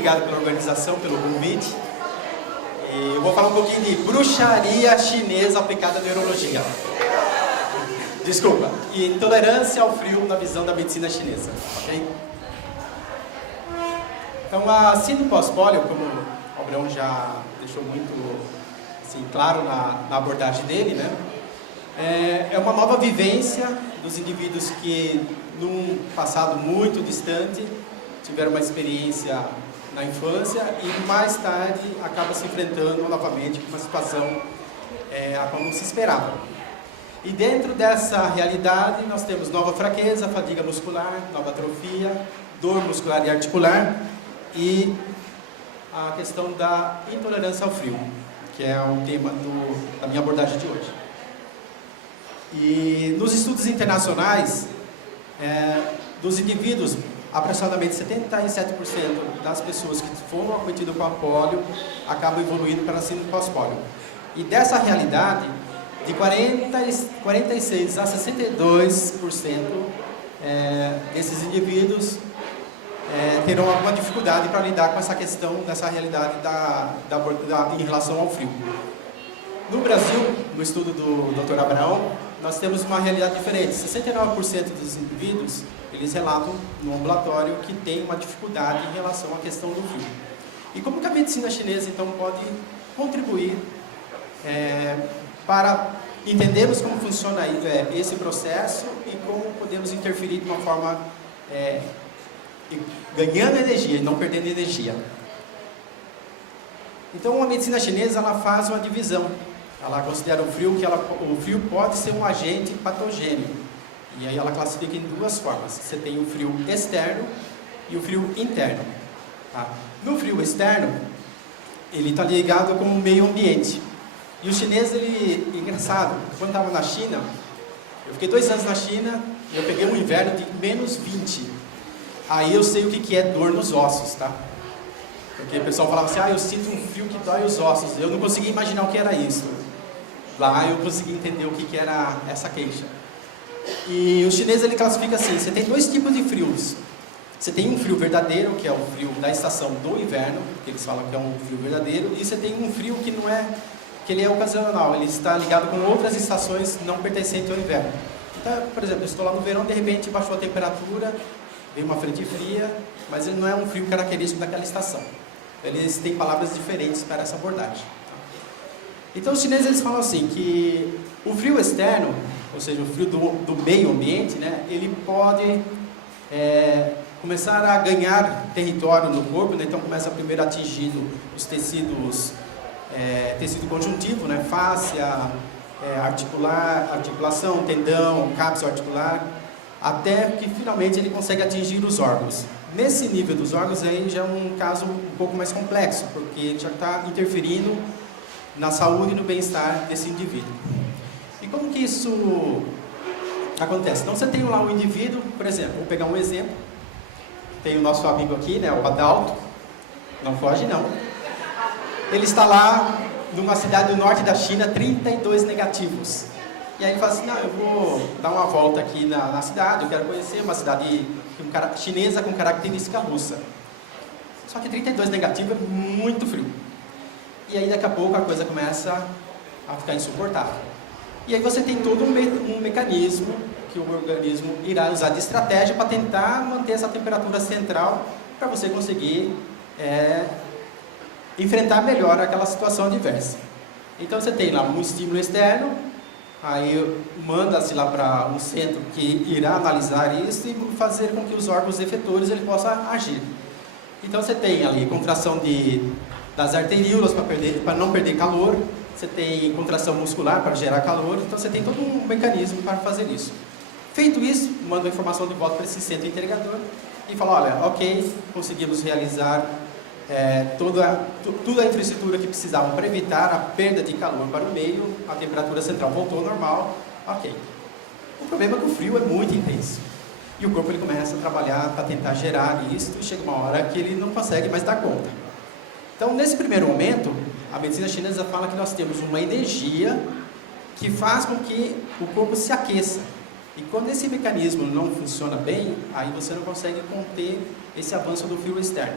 obrigado pela organização, pelo convite. E eu vou falar um pouquinho de bruxaria chinesa aplicada à neurologia. Desculpa. E intolerância ao frio na visão da medicina chinesa. Ok? Então, a síndrome pós-pólio, como o Abraão já deixou muito assim, claro na abordagem dele, né? É uma nova vivência dos indivíduos que, num passado muito distante, tiveram uma experiência na infância e mais tarde acaba se enfrentando novamente com uma situação a qual não se esperava. E dentro dessa realidade nós temos nova fraqueza, fadiga muscular, nova atrofia, dor muscular e articular e a questão da intolerância ao frio, que é o tema da minha abordagem de hoje. E nos estudos internacionais, dos indivíduos, aproximadamente 77% das pessoas que foram acometidas com a pólio acabam evoluindo para a síndrome pós-pólio. E dessa realidade, de 46% a 62% desses indivíduos terão alguma dificuldade para lidar com essa questão, dessa realidade em relação ao frio. No Brasil, no estudo do Dr. Abraão, nós temos uma realidade diferente. 69% dos indivíduos, eles relatam no ambulatório que tem uma dificuldade em relação à questão do frio. E como que a medicina chinesa, então, pode contribuir para entendermos como funciona esse processo e como podemos interferir de uma forma ganhando energia e não perdendo energia. Então, a medicina chinesa ela faz uma divisão. Ela considera o frio que o frio pode ser um agente patogênico. E aí ela classifica em duas formas. Você tem o frio externo e o frio interno. Tá? No frio externo, ele está ligado com o meio ambiente. E o chinês, engraçado, quando estava na China, eu fiquei 2 anos na China e eu peguei um inverno de menos 20. Aí eu sei o que é dor nos ossos, tá? Porque o pessoal falava assim, eu sinto um frio que dói os ossos. Eu não conseguia imaginar o que era isso. Lá eu consegui entender o que era essa queixa. E o chinês ele classifica assim, você tem 2 tipos de frios. Você tem um frio verdadeiro, que é o frio da estação do inverno, que eles falam que é um frio verdadeiro, e você tem um frio que não é, que ele é ocasional, ele está ligado com outras estações não pertencentes ao inverno. Então, por exemplo, eu estou lá no verão, de repente baixou a temperatura, veio uma frente fria, mas ele não é um frio característico daquela estação. Eles têm palavras diferentes para essa abordagem. Então, os chineses eles falam assim, que o frio externo, ou seja, o frio do meio ambiente, né, ele pode começar a ganhar território no corpo, né, então começa primeiro atingindo os tecidos, tecido conjuntivo, né, fáscia, articulação, tendão, cápsula articular, até que finalmente ele consegue atingir os órgãos. Nesse nível dos órgãos aí já é um caso um pouco mais complexo, porque ele já está interferindo na saúde e no bem-estar desse indivíduo. E como que isso acontece? Então você tem lá um indivíduo, por exemplo, vou pegar um exemplo, tem o nosso amigo aqui, né, o Adalto, não foge não. Ele está lá numa cidade do norte da China, 32 negativos. E aí ele fala assim, não, eu vou dar uma volta aqui na cidade, eu quero conhecer uma cidade chinesa com característica russa. Só que 32 negativo é muito frio. E aí daqui a pouco a coisa começa a ficar insuportável. E aí você tem todo um mecanismo que o organismo irá usar de estratégia para tentar manter essa temperatura central para você conseguir enfrentar melhor aquela situação adversa. Então você tem lá um estímulo externo, aí manda-se lá para um centro que irá analisar isso e fazer com que os órgãos efetores ele possa agir. Então você tem ali contração das arteríolas para não perder calor, você tem contração muscular para gerar calor, então você tem todo um mecanismo para fazer isso. Feito isso, manda a informação de volta para esse centro integrador e fala, olha, ok, conseguimos realizar toda a infraestrutura que precisavam para evitar a perda de calor para o meio, a temperatura central voltou ao normal, ok. O problema é que o frio é muito intenso. E o corpo ele começa a trabalhar para tentar gerar isso e chega uma hora que ele não consegue mais dar conta. Então, nesse primeiro momento, a medicina chinesa fala que nós temos uma energia que faz com que o corpo se aqueça. E quando esse mecanismo não funciona bem, aí você não consegue conter esse avanço do frio externo.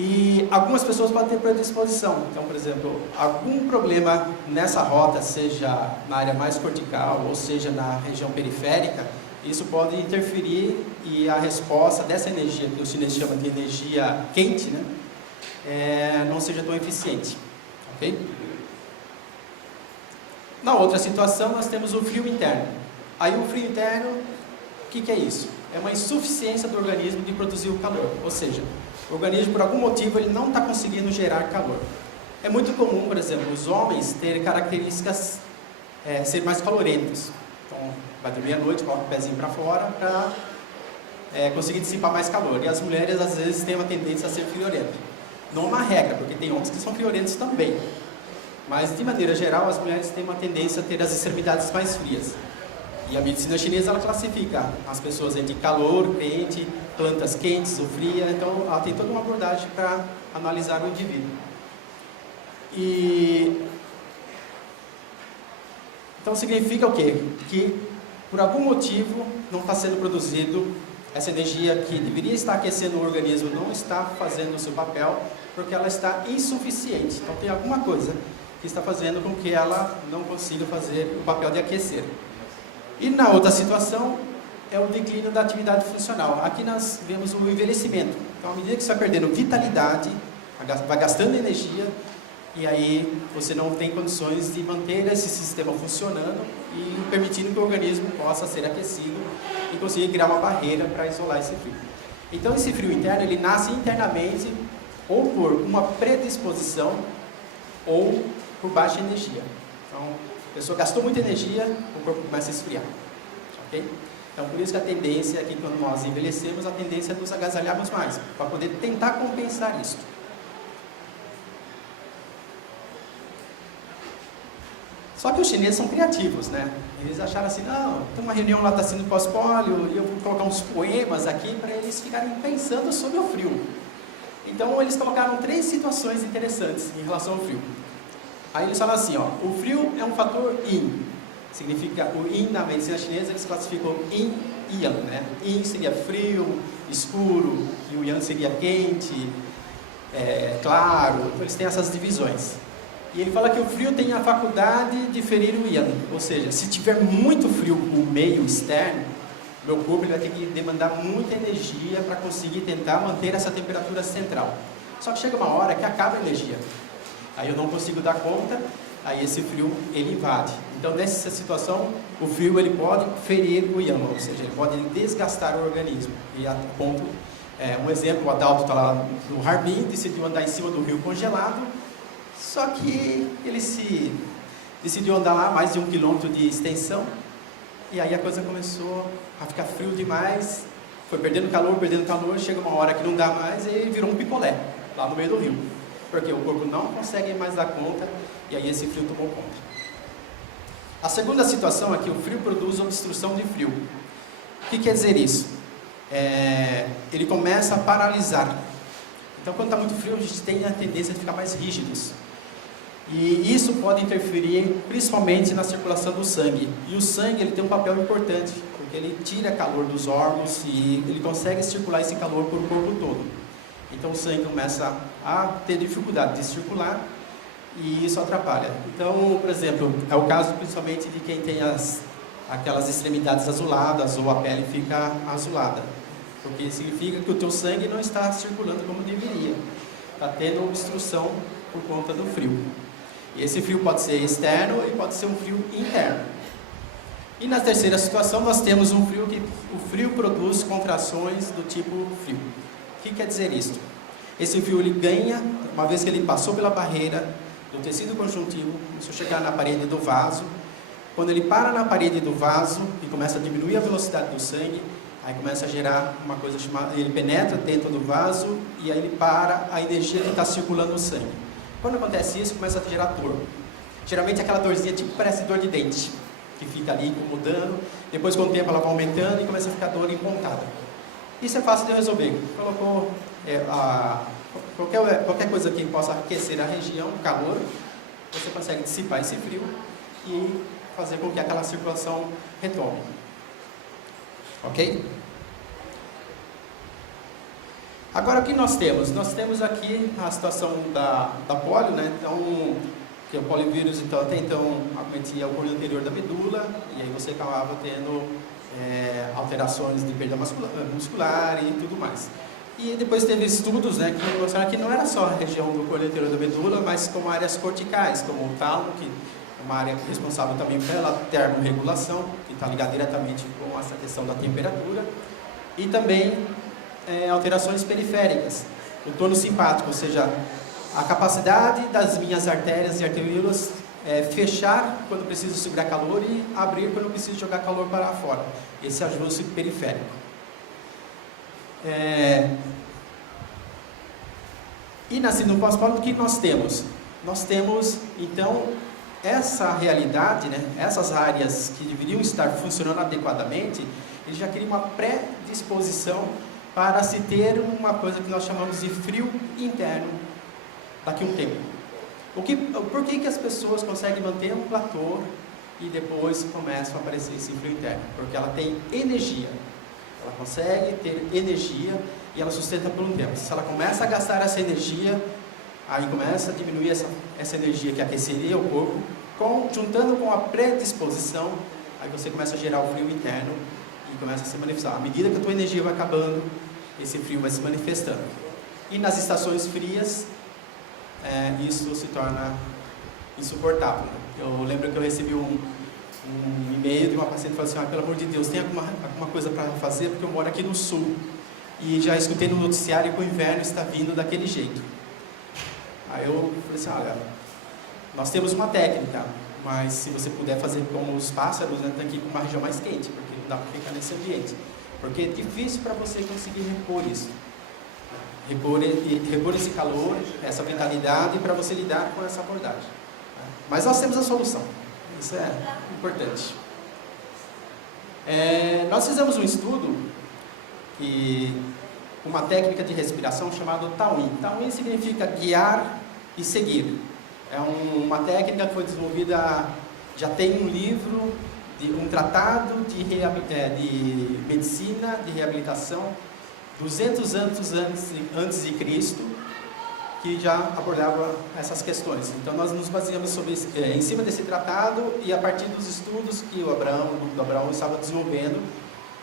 E algumas pessoas podem ter predisposição. Então, por exemplo, algum problema nessa rota, seja na área mais cortical ou seja na região periférica, isso pode interferir e a resposta dessa energia, que os chineses chamam de energia quente, né, não seja tão eficiente. Ok? Na outra situação, nós temos o frio interno. Aí o frio interno, o que é isso? É uma insuficiência do organismo de produzir o calor, ou seja, o organismo, por algum motivo, ele não está conseguindo gerar calor. É muito comum, por exemplo, os homens terem características, ser mais calorentos. Então, vai dormir à noite, coloca o pezinho para fora para conseguir dissipar mais calor. E as mulheres, às vezes, têm uma tendência a ser friorentas. Não uma regra, porque tem homens que são friorentos também. Mas, de maneira geral, as mulheres têm uma tendência a ter as extremidades mais frias. E a medicina chinesa, ela classifica as pessoas entre calor, quente, plantas quentes ou frias. Então, ela tem toda uma abordagem para analisar o indivíduo. Então, significa o quê? Que, por algum motivo, não está sendo produzido essa energia que deveria estar aquecendo o organismo, não está fazendo o seu papel, porque ela está insuficiente. Então, tem alguma coisa que está fazendo com que ela não consiga fazer o papel de aquecer. E na outra situação, é o declínio da atividade funcional. Aqui nós vemos o envelhecimento. Então, à medida que você vai perdendo vitalidade, vai gastando energia, e aí você não tem condições de manter esse sistema funcionando e permitindo que o organismo possa ser aquecido e conseguir criar uma barreira para isolar esse frio. Então, esse frio interno, ele nasce internamente ou por uma predisposição ou por baixa energia. Então, a pessoa gastou muita energia, o corpo começa a esfriar. Ok? Então, por isso que a tendência é que quando nós envelhecemos, a tendência é nos agasalharmos mais, para poder tentar compensar isso. Só que os chineses são criativos, né? Eles acharam assim, não, tem uma reunião lá, está sendo pós-pólio, e eu vou colocar uns poemas aqui para eles ficarem pensando sobre o frio. Então, eles colocaram 3 situações interessantes em relação ao frio. Aí eles falam assim, ó, o frio é um fator yin. Significa, o yin na medicina chinesa, eles classificam yin e yang, né? Yin seria frio, escuro, e o yang seria quente, claro. Então, eles têm essas divisões. E ele fala que o frio tem a faculdade de ferir o yang, ou seja, se tiver muito frio o meio externo, meu corpo ele vai ter que demandar muita energia para conseguir tentar manter essa temperatura central. Só que chega uma hora que acaba a energia. Aí eu não consigo dar conta, aí esse frio ele invade. Então nessa situação, o frio ele pode ferir o yang, ou seja, ele pode desgastar o organismo. E a ponto, um exemplo, o Adalto está lá no Harbin, decidiu andar em cima do rio congelado, só que ele decidiu andar lá mais de 1 quilômetro de extensão, e aí a coisa começou a ficar frio demais, foi perdendo calor, chega uma hora que não dá mais e virou um picolé, lá no meio do rio. Porque o corpo não consegue mais dar conta, e aí esse frio tomou conta. A segunda situação é que o frio produz obstrução de frio. O que quer dizer isso? Ele começa a paralisar. Então, quando está muito frio, a gente tem a tendência de ficar mais rígidos. E isso pode interferir principalmente na circulação do sangue. E o sangue ele tem um papel importante, porque ele tira calor dos órgãos e ele consegue circular esse calor por o corpo todo. Então o sangue começa a ter dificuldade de circular e isso atrapalha. Então, por exemplo, é o caso principalmente de quem tem aquelas extremidades azuladas ou a pele fica azulada. Porque significa que o teu sangue não está circulando como deveria. Está tendo obstrução por conta do frio. E esse frio pode ser externo e pode ser um frio interno. E na terceira situação nós temos um frio que o frio produz contrações do tipo frio. O que quer dizer isso? Esse frio ele ganha, uma vez que ele passou pela barreira do tecido conjuntivo, começou a chegar na parede do vaso. Quando ele para na parede do vaso e começa a diminuir a velocidade do sangue, aí começa a gerar uma coisa chamada, ele penetra dentro do vaso e aí ele para a energia que está circulando no sangue. Quando acontece isso, começa a gerar dor. Geralmente aquela dorzinha tipo parece dor de dente, que fica ali incomodando, depois com o tempo ela vai aumentando e começa a ficar dor empontada. Isso é fácil de resolver. Colocou qualquer coisa que possa aquecer a região, calor, você consegue dissipar esse frio e fazer com que aquela circulação retome. Ok? Agora, o que nós temos? Nós temos aqui a situação da polio, né? Então, que o polivírus, então, até então, acometia o corpo anterior da medula, e aí você acabava tendo alterações de perda muscular e tudo mais. E depois teve estudos, né, que mostraram que não era só a região do corpo anterior da medula, mas como áreas corticais, como o tálamo, que é uma área responsável também pela termorregulação, que está ligada diretamente com essa questão da temperatura, e também alterações periféricas, o tônus simpático, ou seja, a capacidade das minhas artérias e arteriolas fechar quando preciso segurar calor e abrir quando preciso jogar calor para fora. Esse ajuste periférico. E na síndrome pós-polio, o que nós temos? Nós temos, então, essa realidade, né, essas áreas que deveriam estar funcionando adequadamente, ele já cria uma predisposição para se ter uma coisa que nós chamamos de frio interno daqui a um tempo. Por que as pessoas conseguem manter um platô e depois começam a aparecer esse frio interno? Porque ela tem energia. Ela consegue ter energia e ela sustenta por um tempo. Se ela começa a gastar essa energia, aí começa a diminuir essa energia que aqueceria o corpo, juntando com a predisposição, aí você começa a gerar o frio interno e começa a se manifestar. À medida que a tua energia vai acabando, esse frio vai se manifestando. E nas estações frias, isso se torna insuportável. Eu lembro que eu recebi um e-mail de uma paciente que falou assim: pelo amor de Deus, tem alguma coisa para fazer, porque eu moro aqui no sul e já escutei no noticiário que o inverno está vindo daquele jeito. Aí eu falei assim: olha, nós temos uma técnica, mas se você puder fazer como os pássaros, né, tem que ir para uma região mais quente, porque não dá para ficar nesse ambiente, porque é difícil para você conseguir repor isso. Repor esse calor, essa vitalidade para você lidar com essa abordagem. Mas nós temos a solução, isso é importante. Nós fizemos um estudo, uma técnica de respiração chamada Tawin. Tawin significa guiar e seguir. É uma técnica que foi desenvolvida, já tem um livro, um tratado de medicina, de reabilitação, 200 anos antes de Cristo, que já abordava essas questões. Então nós nos baseamos em cima desse tratado e a partir dos estudos que o grupo do Abraão estava desenvolvendo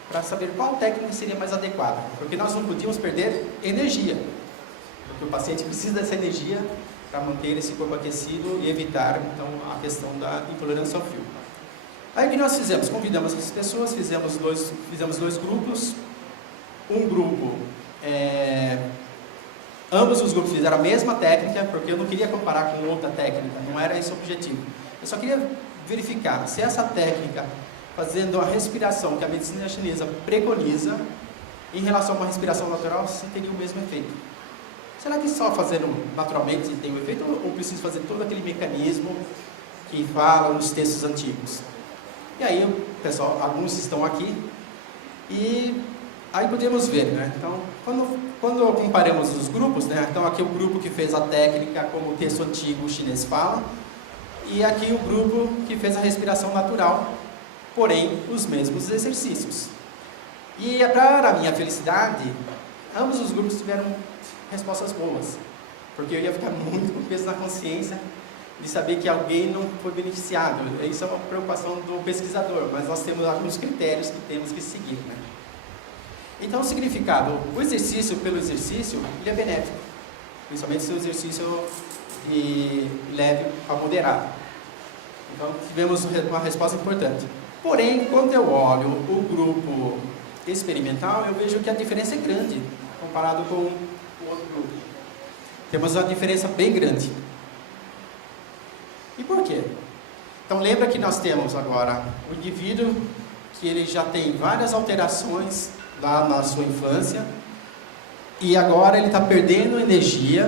para saber qual técnica seria mais adequada, porque nós não podíamos perder energia, porque o paciente precisa dessa energia para manter esse corpo aquecido e evitar então a questão da intolerância ao frio. Aí o que nós fizemos? Convidamos as pessoas, fizemos dois grupos. Um grupo, ambos os grupos fizeram a mesma técnica, porque eu não queria comparar com outra técnica, não era esse o objetivo. Eu só queria verificar se essa técnica, fazendo a respiração que a medicina chinesa preconiza, em relação a uma respiração natural, se teria o mesmo efeito. Será que só fazendo naturalmente tem o efeito, ou preciso fazer todo aquele mecanismo que fala nos textos antigos? E aí, pessoal, alguns estão aqui, e aí podemos ver, né? Então, quando comparamos os grupos, né? Então aqui o grupo que fez a técnica como o texto antigo chinês fala, e aqui o grupo que fez a respiração natural, porém os mesmos exercícios. E para a minha felicidade, ambos os grupos tiveram respostas boas, porque eu ia ficar muito com peso na consciência de saber que alguém não foi beneficiado. Isso é uma preocupação do pesquisador, mas nós temos alguns critérios que temos que seguir, né? Então, o significado, o exercício pelo exercício, ele é benéfico, principalmente se o exercício leve a moderado. Então, tivemos uma resposta importante. Porém, quando eu olho o grupo experimental, eu vejo que a diferença é grande, comparado com o outro grupo. Temos uma diferença bem grande. E por quê? Então, lembra que nós temos agora o indivíduo que ele já tem várias alterações lá na sua infância, e agora ele está perdendo energia,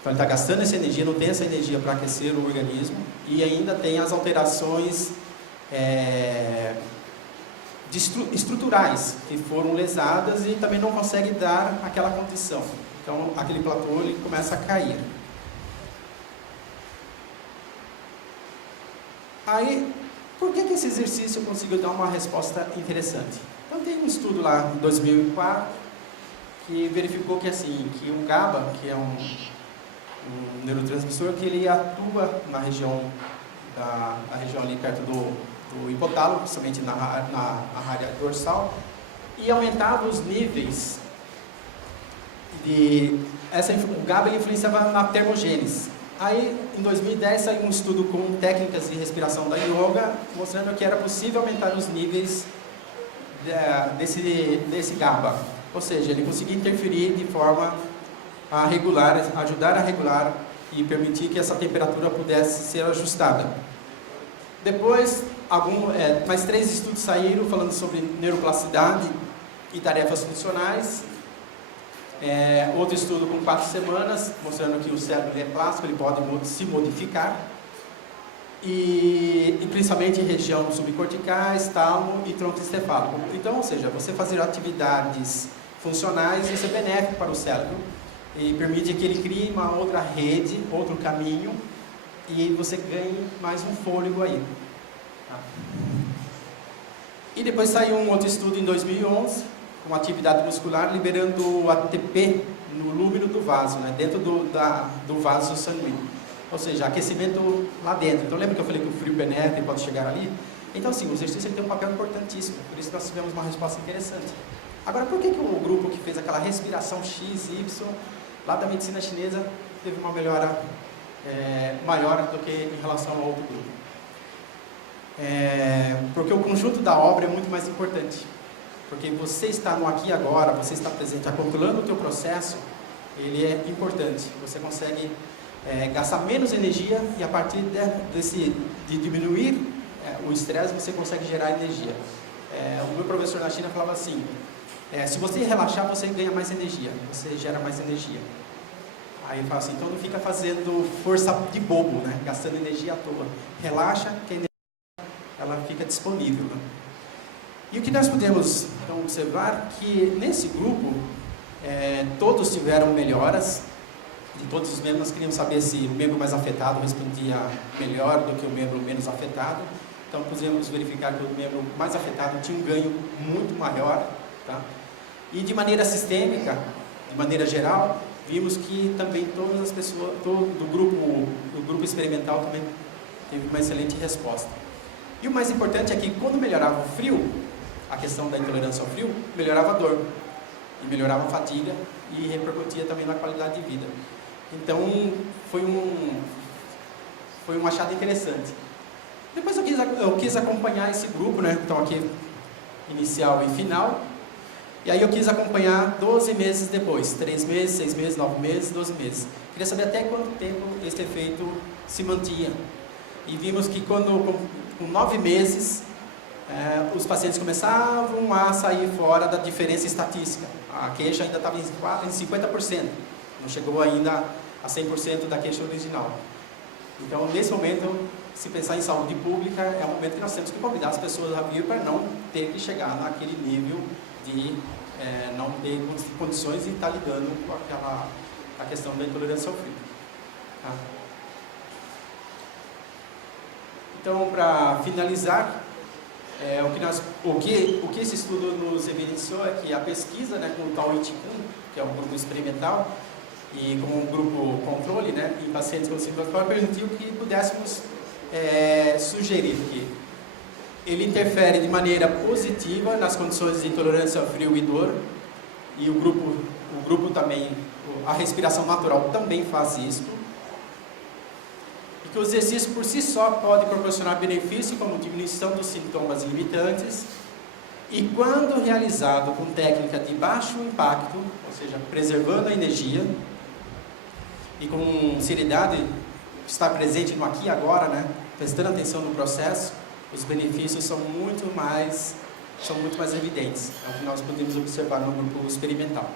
então ele está gastando essa energia, não tem essa energia para aquecer o organismo, e ainda tem as alterações estruturais que foram lesadas e também não consegue dar aquela condição. Então aquele platô ele começa a cair. Aí, por que esse exercício conseguiu dar uma resposta interessante? Então tem um estudo lá em 2004, que verificou que assim, que o GABA, que é um neurotransmissor, que ele atua na região região ali perto do hipotálamo, principalmente na área dorsal, e aumentava os níveis o GABA ele influenciava na termogênese. Aí, em 2010, saiu um estudo com técnicas de respiração da yoga, mostrando que era possível aumentar os níveis desse GABA. Ou seja, ele conseguia interferir de forma a regular, ajudar a regular e permitir que essa temperatura pudesse ser ajustada. Depois, mais 3 estudos saíram falando sobre neuroplasticidade e tarefas funcionais. Outro estudo com 4 semanas, mostrando que o cérebro é plástico, ele pode se modificar. E principalmente em região subcorticais, tálamo e tronco encefálico. Então, ou seja, você fazer atividades funcionais, isso é benéfico para o cérebro e permite que ele crie uma outra rede, outro caminho, e você ganhe mais um fôlego aí. Tá? E depois saiu um outro estudo em 2011, com atividade muscular, liberando o ATP no lúmeno do vaso, né, dentro do vaso sanguíneo. Ou seja, aquecimento lá dentro. Então lembra que eu falei que o frio penetra e pode chegar ali? Então sim, o exercício ele tem um papel importantíssimo, por isso nós tivemos uma resposta interessante. Agora, por que o grupo que fez aquela respiração X, Y, lá da medicina chinesa, teve uma melhora maior do que em relação ao outro grupo? Porque o conjunto da obra é muito mais importante. Porque você está no aqui e agora, você está presente, está controlando o teu processo, ele é importante. Você consegue gastar menos energia e a partir de diminuir o estresse, você consegue gerar energia. O meu professor na China falava assim, se você relaxar, você ganha mais energia, você gera mais energia. Aí ele fala assim, então não fica fazendo força de bobo, né? Gastando energia à toa. Relaxa, que a energia ela fica disponível. Né? E o que nós podemos então, observar que nesse grupo, todos tiveram melhoras, de todos os membros. Nós queríamos saber se o membro mais afetado respondia melhor do que o membro menos afetado. Então, podemos verificar que o membro mais afetado tinha um ganho muito maior. Tá? E de maneira sistêmica, de maneira geral, vimos que também todas as pessoas, do grupo experimental também teve uma excelente resposta. E o mais importante é que quando melhorava o frio, a questão da intolerância ao frio, melhorava a dor, e melhorava a fadiga, e repercutia também na qualidade de vida. Então, foi um achado interessante. Depois eu quis acompanhar esse grupo, né? Então aqui, inicial e final, e aí eu quis acompanhar 12 meses depois, 3 meses, 6 meses, 9 meses, 12 meses. Queria saber até quanto tempo esse efeito se mantinha. E vimos que com 9 meses, os pacientes começavam a sair fora da diferença estatística. A queixa ainda estava em 50%, não chegou ainda a 100% da queixa original. Então, nesse momento, se pensar em saúde pública, é um momento que nós temos que convidar as pessoas a vir para não ter que chegar naquele nível de não ter condições de estar lidando com a questão da intolerância ao frio. Tá? Então, para finalizar, o que esse estudo nos evidenciou é que a pesquisa, né, com o Tao Chi Kung, que é um grupo experimental, e com um grupo controle, né, em pacientes com síndrome permitiu que pudéssemos sugerir que ele interfere de maneira positiva nas condições de intolerância ao frio e dor, e o grupo também, a respiração natural também faz isso, e que o exercício por si só pode proporcionar benefício como diminuição dos sintomas limitantes, e quando realizado com técnica de baixo impacto, ou seja, preservando a energia, e com seriedade, estar presente no aqui e agora, né, prestando atenção no processo, os benefícios são muito mais evidentes. É o que nós podemos observar no grupo experimental.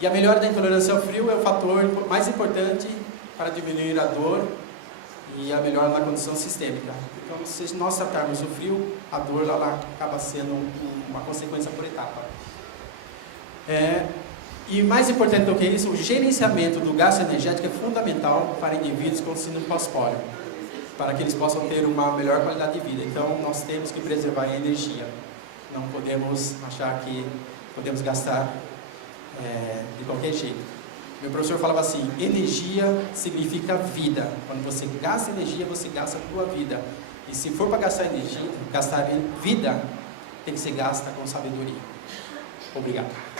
E a melhora da intolerância ao frio é o fator mais importante para diminuir a dor e a melhora na condição sistêmica. Então, se nós tratarmos o frio, a dor ela acaba sendo uma consequência por etapa. E mais importante do que isso, o gerenciamento do gasto energético é fundamental para indivíduos com síndrome pós-pólio, para que eles possam ter uma melhor qualidade de vida. Então, nós temos que preservar a energia. Não podemos achar que podemos gastar de qualquer jeito. Meu professor falava assim, energia significa vida. Quando você gasta energia, você gasta a tua vida. E se for para gastar energia, gastar vida, tem que ser gasta com sabedoria. Obrigado.